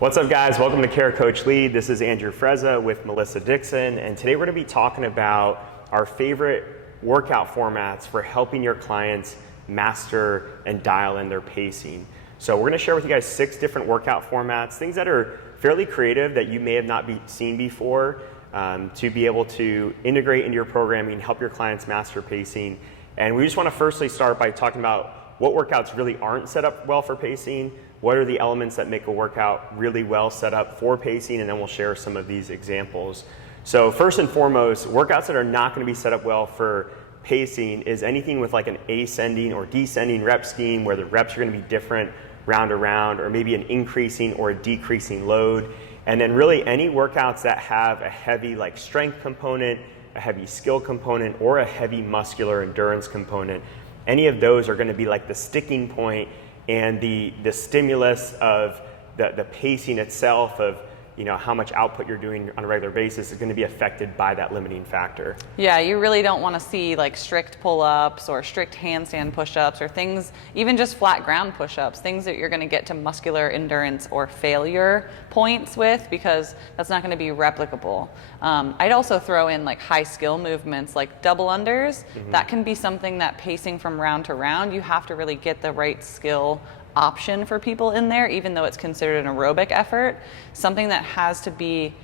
What's up, guys? Welcome to Care Coach Lead. This is Andrew Frezza with Melissa Dixon, and today we're going to be talking about our favorite workout formats for helping your clients master and dial in their pacing. So we're going to share with you guys 6 different workout formats, things that are fairly creative that you may have not seen before, to be able to integrate into your programming, help your clients master pacing. And we just want to firstly start by talking about what workouts really aren't set up well for pacing, what are the elements that make a workout really well set up for pacing, and then we'll share some of these examples. So first and foremost, workouts that are not going to be set up well for pacing is anything with like an ascending or descending rep scheme where the reps are going to be different round to round, or maybe an increasing or a decreasing load. And then really any workouts that have a heavy like strength component, a heavy skill component, or a heavy muscular endurance component. Any of those are going to be like the sticking point and the stimulus of the pacing itself of, you know, how much output you're doing on a regular basis is going to be affected by that limiting factor. Yeah, you really don't want to see like strict pull-ups or strict handstand push-ups or things, even just flat ground push-ups, things that you're going to get to muscular endurance or failure points with, because that's not going to be replicable. I'd also throw in like high skill movements like double unders. That can be something that pacing from round to round, you have to really get the right skill option for people in there, even though it's considered an aerobic effort. Something that has to be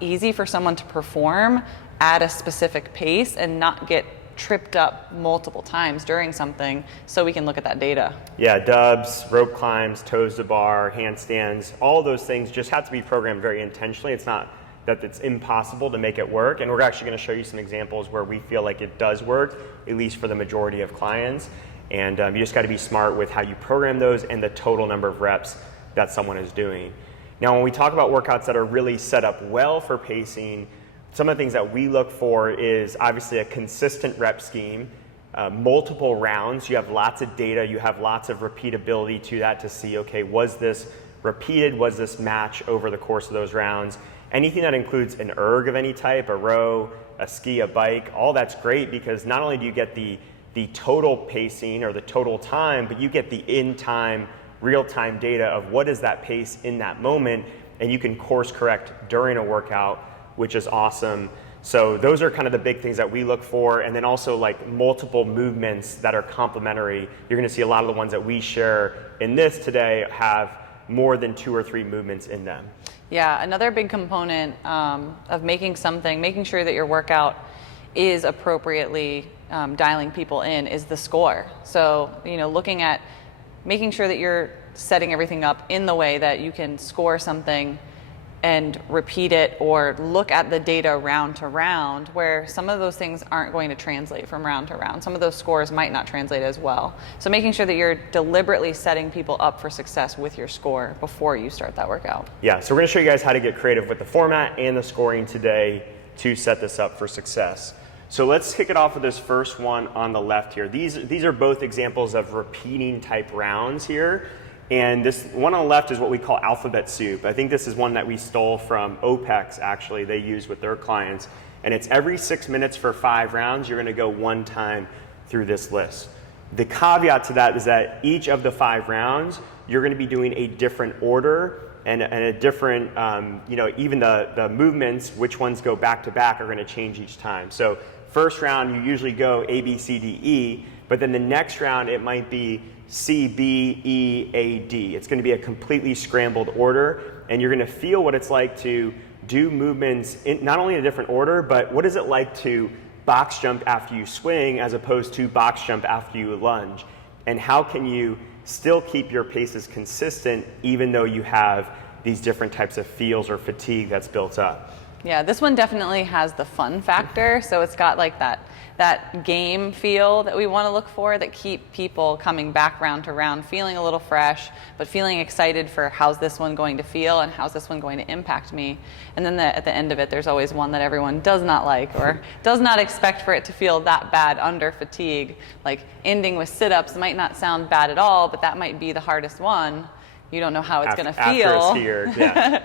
easy for someone to perform at a specific pace and not get tripped up multiple times during something, so we can look at that data. Yeah, dubs, rope climbs, toes to bar, handstands, all of those things just have to be programmed very intentionally. It's not that it's impossible to make it work, and we're actually going to show you some examples where we feel like it does work, at least for the majority of clients. And you just got to be smart with how you program those and the total number of reps that someone is doing. Now, when we talk about workouts that are really set up well for pacing, some of the things that we look for is obviously a consistent rep scheme, multiple rounds. You have lots of data, you have lots of repeatability to that to see, okay, was this repeated, was this match over the course of those rounds? Anything that includes an erg of any type, a row, a ski, a bike, all that's great, because not only do you get the total pacing or the total time, but you get the in-time, real-time data of what is that pace in that moment, and you can course correct during a workout, which is awesome. So those are kind of the big things that we look for, and then also like multiple movements that are complementary. You're gonna see a lot of the ones that we share in this today have more than 2 or 3 movements in them. Yeah, another big component of making sure that your workout is appropriately dialing people in is the score. So, you know, looking at making sure that you're setting everything up in the way that you can score something and repeat it, or look at the data round to round, where some of those things aren't going to translate from round to round. Some of those scores might not translate as well. So making sure that you're deliberately setting people up for success with your score before you start that workout. Yeah, so we're gonna show you guys how to get creative with the format and the scoring today to set this up for success. So let's kick it off with this first one on the left here. These are both examples of repeating type rounds here. And this one on the left is what we call alphabet soup. I think this is one that we stole from OPEX, actually, they use with their clients. And it's every 6 minutes for 5 rounds, you're gonna go 1 time through this list. The caveat to that is that each of the 5 rounds, you're gonna be doing a different order and a different, you know, even the movements, which ones go back to back, are gonna change each time. So first round, you usually go A, B, C, D, E, but then the next round, it might be C, B, E, A, D. It's gonna be a completely scrambled order, and you're gonna feel what it's like to do movements in not only in a different order, but what is it like to box jump after you swing as opposed to box jump after you lunge? And how can you still keep your paces consistent even though you have these different types of feels or fatigue that's built up? Yeah, this one definitely has the fun factor. So it's got like that game feel that we want to look for, that keep people coming back round to round, feeling a little fresh, but feeling excited for how's this one going to feel and how's this one going to impact me. And then at the end of it, there's always one that everyone does not like or does not expect for it to feel that bad under fatigue. Like ending with sit-ups might not sound bad at all, but that might be the hardest one. You don't know how it's going to feel. After a skier, yeah.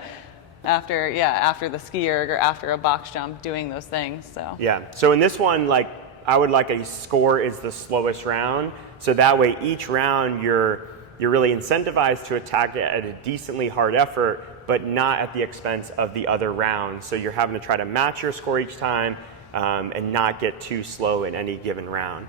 after the ski erg or after a box jump, doing those things. So yeah, so in this one, like I would like a score is the slowest round, so that way each round you're really incentivized to attack it at a decently hard effort, but not at the expense of the other rounds. So you're having to try to match your score each time and not get too slow in any given round.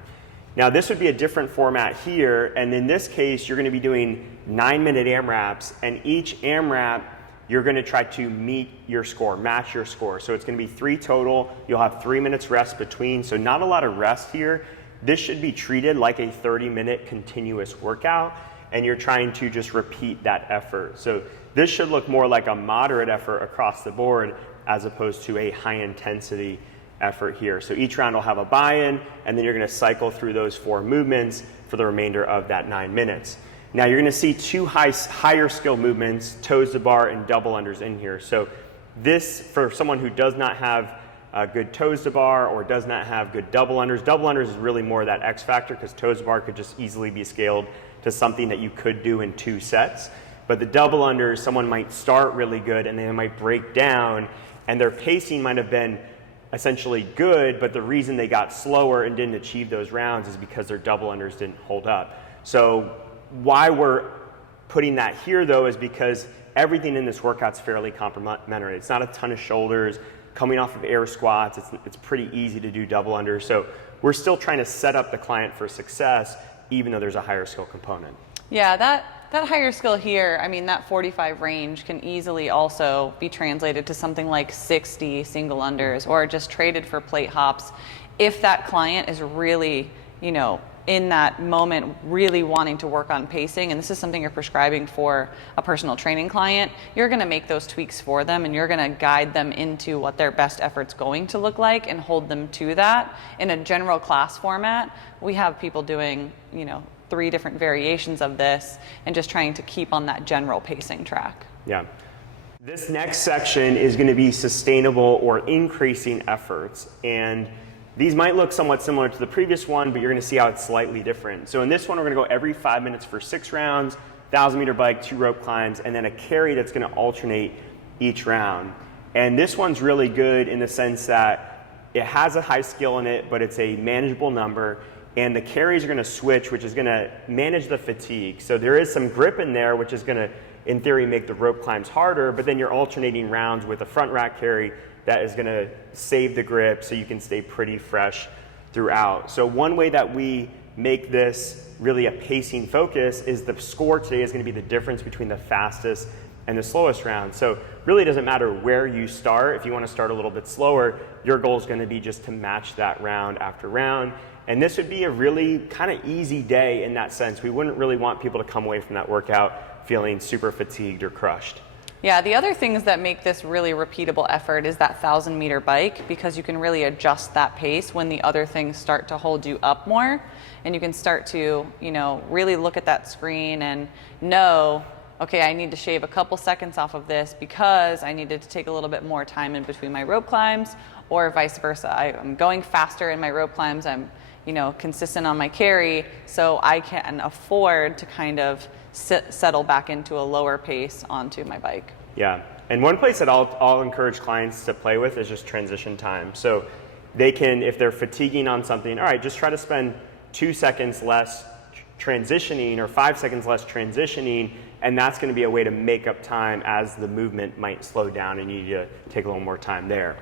Now this would be a different format here, and in this case you're going to be doing 9-minute AMRAPs, and each AMRAP you're going to try to meet your score, match your score. So it's going to be 3 total. You'll have 3 minutes rest between, so not a lot of rest here. This should be treated like a 30-minute continuous workout, and you're trying to just repeat that effort. So this should look more like a moderate effort across the board as opposed to a high intensity effort here. So each round will have a buy-in, and then you're going to cycle through those 4 movements for the remainder of that 9 minutes. Now you're going to see 2 higher skill movements, toes to bar and double unders in here. So this, for someone who does not have good toes to bar or does not have good double unders is really more that X factor, because toes to bar could just easily be scaled to something that you could do in 2 sets. But the double unders, someone might start really good and then they might break down, and their pacing might have been essentially good, but the reason they got slower and didn't achieve those rounds is because their double unders didn't hold up. So why we're putting that here though is because everything in this workout's fairly complementary. It's not a ton of shoulders. Coming off of air squats, it's pretty easy to do double unders. So we're still trying to set up the client for success, even though there's a higher skill component. Yeah, that higher skill here, I mean, that 45 range can easily also be translated to something like 60 single unders, or just traded for plate hops. If that client is really, you know, in that moment really wanting to work on pacing, and this is something you're prescribing for a personal training client, you're going to make those tweaks for them, and you're going to guide them into what their best effort's going to look like and hold them to that. In a general class format, we have people doing, you know, 3 different variations of this and just trying to keep on that general pacing track. Yeah. This next section is going to be sustainable or increasing efforts, and these might look somewhat similar to the previous one, but you're going to see how it's slightly different. So in this one, we're going to go every 5 minutes for 6 rounds, 1,000-meter bike, 2 rope climbs, and then a carry that's going to alternate each round. And this one's really good in the sense that it has a high skill in it, but it's a manageable number. And the carries are going to switch, which is going to manage the fatigue. So there is some grip in there, which is going to, in theory, make the rope climbs harder, but then you're alternating rounds with a front rack carry that is going to save the grip so you can stay pretty fresh throughout. So one way that we make this really a pacing focus is the score today is going to be the difference between the fastest and the slowest round. So really it doesn't matter where you start. If you want to start a little bit slower, your goal is going to be just to match that round after round. And this would be a really kind of easy day in that sense. We wouldn't really want people to come away from that workout feeling super fatigued or crushed. Yeah, the other things that make this really repeatable effort is that 1,000-meter bike, because you can really adjust that pace when the other things start to hold you up more, and you can start to, you know, really look at that screen and know, okay, I need to shave a couple seconds off of this because I needed to take a little bit more time in between my rope climbs, or vice versa. I'm going faster in my rope climbs, I'm, you know, consistent on my carry, so I can afford to kind of settle back into a lower pace onto my bike. Yeah, and one place that I'll encourage clients to play with is just transition time. So they can, if they're fatiguing on something, all right, just try to spend 2 seconds less transitioning or 5 seconds less transitioning, and that's going to be a way to make up time as the movement might slow down and you need to take a little more time there.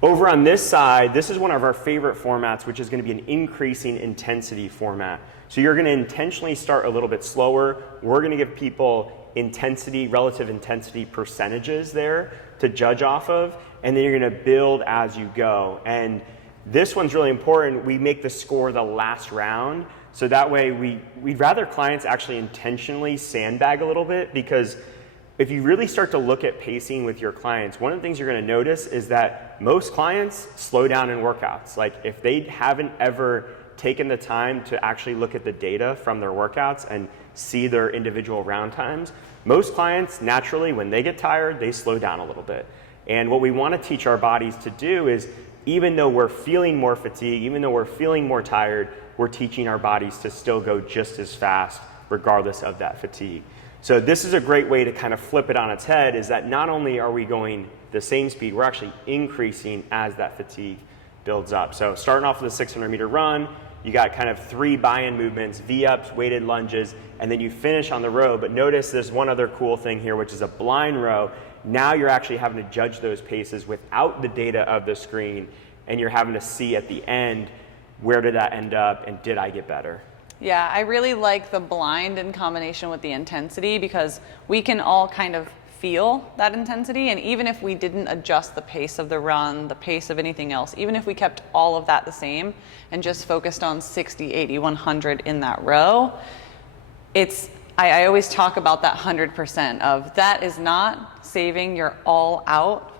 Over on this side, this is one of our favorite formats, which is going to be an increasing intensity format. So you're going to intentionally start a little bit slower. We're going to give people intensity, relative intensity percentages there to judge off of, and then you're going to build as you go. And this one's really important. We make the score the last round, so that way we'd rather clients actually intentionally sandbag a little bit, because if you really start to look at pacing with your clients, one of the things you're going to notice is that most clients slow down in workouts. Like if they haven't ever taken the time to actually look at the data from their workouts and see their individual round times, most clients naturally, when they get tired, they slow down a little bit. And what we want to teach our bodies to do is, even though we're feeling more fatigue, even though we're feeling more tired, we're teaching our bodies to still go just as fast regardless of that fatigue. So this is a great way to kind of flip it on its head, is that not only are we going the same speed, we're actually increasing as that fatigue builds up. So starting off with a 600-meter run, you got kind of 3 buy-in movements, V-ups, weighted lunges, and then you finish on the row. But notice there's one other cool thing here, which is a blind row. Now you're actually having to judge those paces without the data of the screen, and you're having to see at the end, where did that end up and did I get better? Yeah, I really like the blind in combination with the intensity, because we can all kind of feel that intensity, and even if we didn't adjust the pace of the run, the pace of anything else, even if we kept all of that the same and just focused on 60, 80, 100 in that row, I always talk about that 100% of that is not saving your all out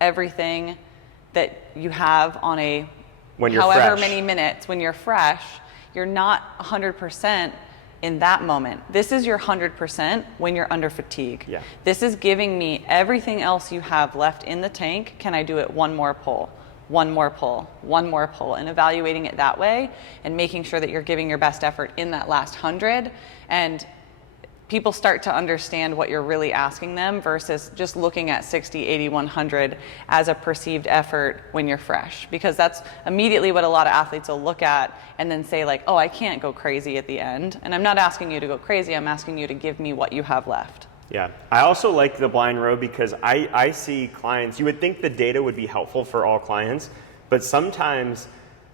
everything that you have on a when you're however fresh. Many minutes when you're fresh. You're not 100% in that moment. This is your 100% when you're under fatigue. Yeah. This is giving me everything else you have left in the tank. Can I do it one more pull, one more pull, one more pull, and evaluating it that way and making sure that you're giving your best effort in that last 100. And people start to understand what you're really asking them versus just looking at 60, 80, 100 as a perceived effort when you're fresh, because that's immediately what a lot of athletes will look at and then say like, oh, I can't go crazy at the end. And I'm not asking you to go crazy. I'm asking you to give me what you have left. Yeah, I also like the blind row because I see clients, you would think the data would be helpful for all clients, but sometimes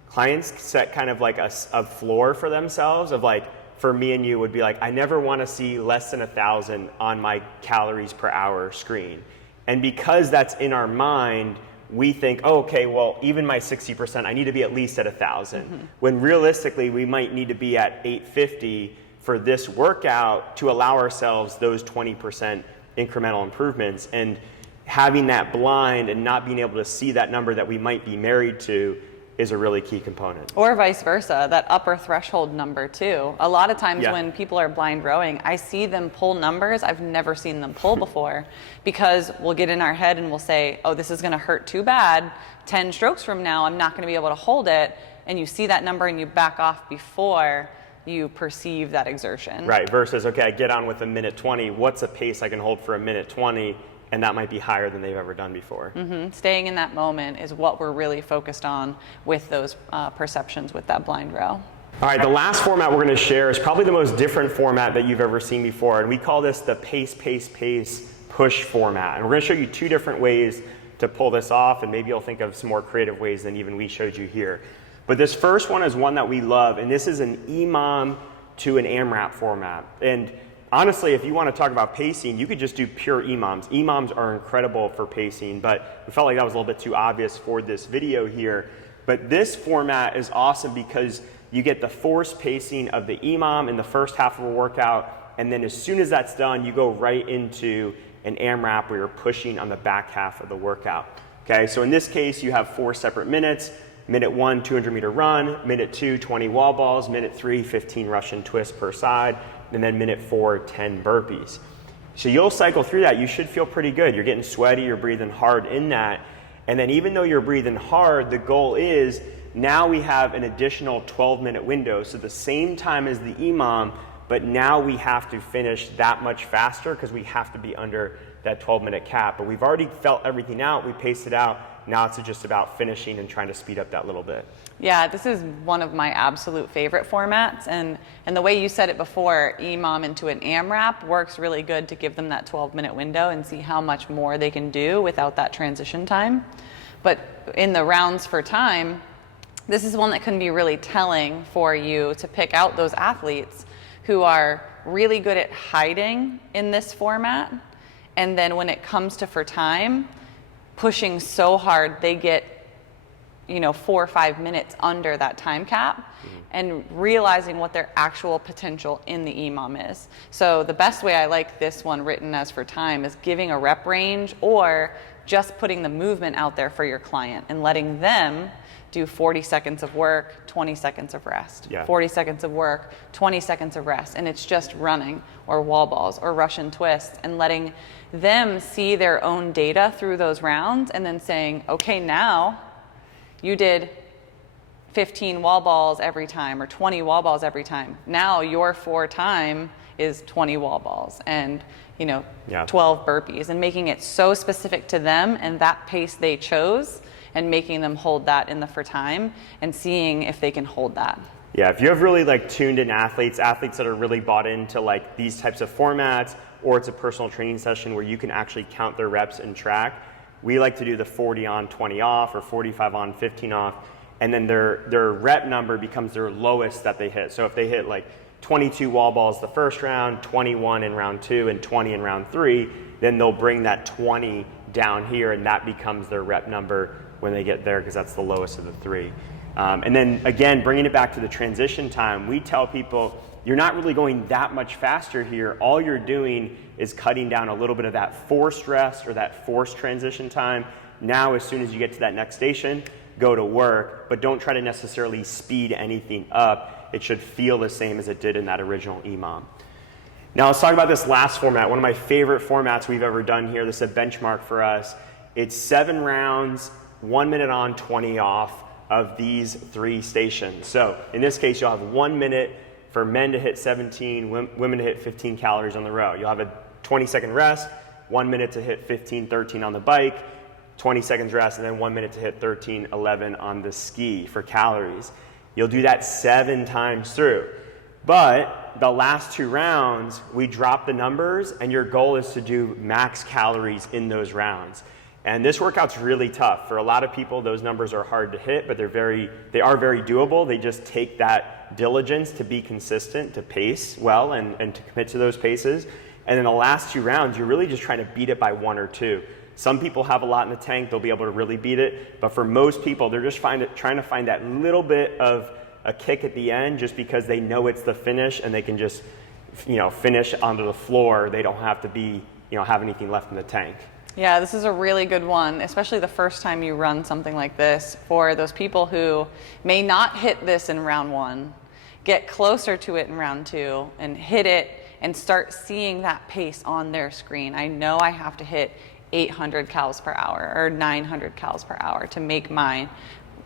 clients set kind of like a floor for themselves of like, for me and you would be like, I never want to see less than 1,000 on my calories per hour screen. And because that's in our mind, we think, oh, okay, well, even my 60%, I need to be at least at 1,000. Mm-hmm. When realistically, we might need to be at 850 for this workout to allow ourselves those 20% incremental improvements. And having that blind and not being able to see that number that we might be married to is a really key component. Or vice versa, that upper threshold number too. A lot of times when people are blind rowing, I see them pull numbers I've never seen them pull before, because we'll get in our head and we'll say, oh, this is gonna hurt too bad. 10 strokes from now, I'm not gonna be able to hold it. And you see that number and you back off before you perceive that exertion. Right, versus, okay, I get on with a minute 20. What's a pace I can hold for a minute 20? And that might be higher than they've ever done before. Mm-hmm. Staying in that moment is what we're really focused on with those perceptions with that blind row. All right, the last format we're going to share is probably the most different format that you've ever seen before, and we call this the pace, pace, pace push format. And we're going to show you two different ways to pull this off, and maybe you'll think of some more creative ways than even we showed you here. But this first one is one that we love, and this is an EMOM to an AMRAP format. And honestly, if you want to talk about pacing, you could just do pure EMOMs. EMOMs are incredible for pacing, but we felt like that was a little bit too obvious for this video here. But this format is awesome because you get the forced pacing of the EMOM in the first half of a workout, and then as soon as that's done, you go right into an AMRAP where you're pushing on the back half of the workout. Okay, so in this case, you have 4 separate minutes. Minute 1, 200-meter run. Minute 2, 20 wall balls. Minute 3, 15 Russian twists per side. And then minute 4, 10 burpees. So you'll cycle through that. You should feel pretty good. You're getting sweaty, you're breathing hard in that. And then even though you're breathing hard, the goal is now we have an additional 12-minute window. So the same time as the EMOM, but now we have to finish that much faster because we have to be under that 12-minute cap. But we've already felt everything out, we paced it out. Now it's just about finishing and trying to speed up that little bit. Yeah, this is one of my absolute favorite formats. And the way you said it before, EMOM into an AMRAP works really good to give them that 12-minute window and see how much more they can do without that transition time. But in the rounds for time, this is one that can be really telling for you to pick out those athletes who are really good at hiding in this format. And then when it comes to for time, pushing so hard, they get 4 or 5 minutes under that time cap, and realizing what their actual potential in the EMOM is. So the best way I like this one written as for time is giving a rep range or just putting the movement out there for your client and letting them do 40 seconds of work, 20 seconds of rest, 40 seconds of work, 20 seconds of rest. And it's just running or wall balls or Russian twists, and letting them see their own data through those rounds and then saying, okay, now you did 15 wall balls every time or 20 wall balls every time. Now your for time is 20 wall balls and 12 burpees, and making it so specific to them and that pace they chose, and making them hold that in the for time and seeing if they can hold that. Yeah, if you have really like tuned in athletes that are really bought into like these types of formats, or it's a personal training session where you can actually count their reps and track, we like to do the 40 on, 20 off, or 45 on, 15 off, and then their rep number becomes their lowest that they hit. So if they hit like 22 wall balls the first round, 21 in round 2, and 20 in round 3, then they'll bring that 20 down here, and that becomes their rep number when they get there, because that's the lowest of the 3. And then again, bringing it back to the transition time, we tell people you're not really going that much faster here. All you're doing is cutting down a little bit of that forced rest or that forced transition time. Now, as soon as you get to that next station, go to work, but don't try to necessarily speed anything up. It should feel the same as it did in that original EMOM. Now let's talk about this last format, one of my favorite formats we've ever done here. This is a benchmark for us. It's 7 rounds, 1 minute on, 20 off of these 3 stations. So in this case, you'll have 1 minute for men to hit 17, women to hit 15 calories on the row. You'll have a 20-second rest, 1 minute to hit 15, 13 on the bike, 20 seconds rest, and then 1 minute to hit 13, 11 on the ski for calories. You'll do that 7 times through. But the last 2 rounds, we drop the numbers, and your goal is to do max calories in those rounds. And this workout's really tough. For a lot of people, those numbers are hard to hit, but they are very doable. They just take that diligence to be consistent, to pace well, and to commit to those paces. And in the last 2 rounds, you're really just trying to beat it by 1 or 2. Some people have a lot in the tank, they'll be able to really beat it. But for most people, they're just trying to find that little bit of a kick at the end, just because they know it's the finish and they can just, finish onto the floor. They don't have to be, have anything left in the tank. Yeah, this is a really good one, especially the first time you run something like this. For those people who may not hit this in round 1, get closer to it in round 2 and hit it and start seeing that pace on their screen. I know I have to hit 800 calories per hour or 900 calories per hour to make my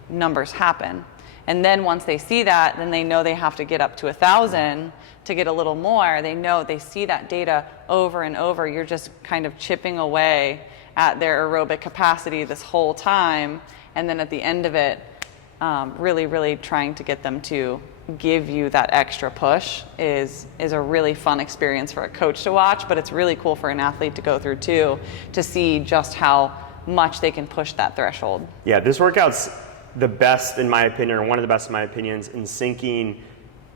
numbers happen. And then once they see that, then they know they have to get up to 1,000 to get a little more. They see that data over and over. You're just kind of chipping away at their aerobic capacity this whole time. And then at the end of it, really, really trying to get them to give you that extra push is a really fun experience for a coach to watch, but it's really cool for an athlete to go through too, to see just how much they can push that threshold. Yeah, this workout's the best in my opinion, or one of the best in my opinions, in syncing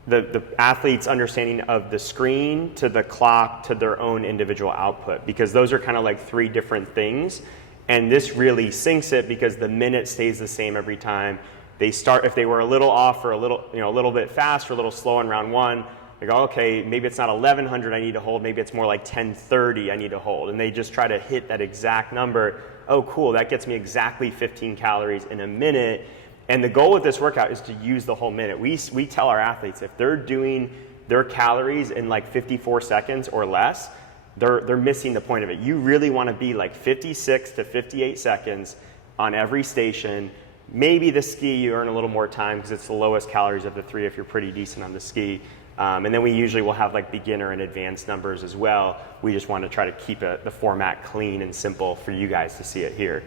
the athlete's understanding of the screen to the clock to their own individual output, because those are kind of like 3 different things. And this really syncs it, because the minute stays the same every time. They start, if they were a little off or a little bit fast or a little slow in round 1, they go, okay, maybe it's not 1100 I need to hold, maybe it's more like 1030 I need to hold. And they just try to hit that exact number. Oh, cool, that gets me exactly 15 calories in a minute. And the goal with this workout is to use the whole minute. We tell our athletes, if they're doing their calories in like 54 seconds or less, they're missing the point of it. You really want to be like 56 to 58 seconds on every station. Maybe the ski, you earn a little more time because it's the lowest calories of the 3 if you're pretty decent on the ski. And then we usually will have like beginner and advanced numbers as well. We just want to try to keep the format clean and simple for you guys to see it here.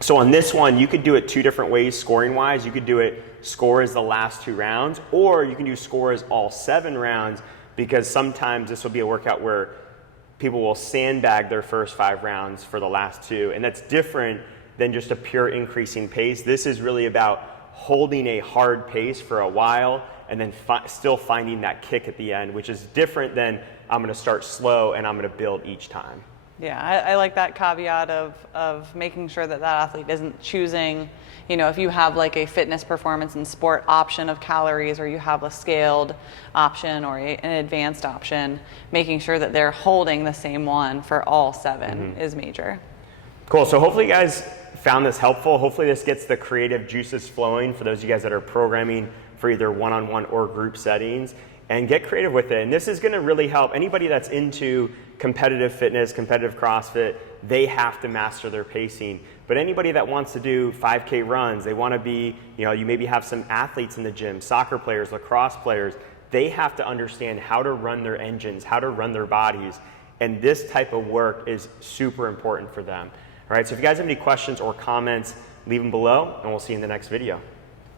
So on this one, you could do it 2 different ways scoring wise. You could do it score as the last 2 rounds, or you can do score as all 7 rounds, because sometimes this will be a workout where people will sandbag their first 5 rounds for the last 2. And that's different than just a pure increasing pace. This is really about holding a hard pace for a while and then still finding that kick at the end, which is different than I'm going to start slow and I'm going to build each time. Yeah, I like that caveat of making sure that athlete isn't choosing, if you have like a fitness, performance, and sport option of calories, or you have a scaled option or an advanced option, making sure that they're holding the same one for all 7 is major. Cool, so hopefully you guys found this helpful. Hopefully this gets the creative juices flowing for those of you guys that are programming for either one-on-one or group settings, and get creative with it. And this is going to really help anybody that's into competitive fitness, competitive CrossFit. They have to master their pacing. But anybody that wants to do 5K runs, they want to be, you maybe have some athletes in the gym, soccer players, lacrosse players. They have to understand how to run their engines, how to run their bodies. And this type of work is super important for them. All right, so if you guys have any questions or comments, leave them below, and we'll see you in the next video.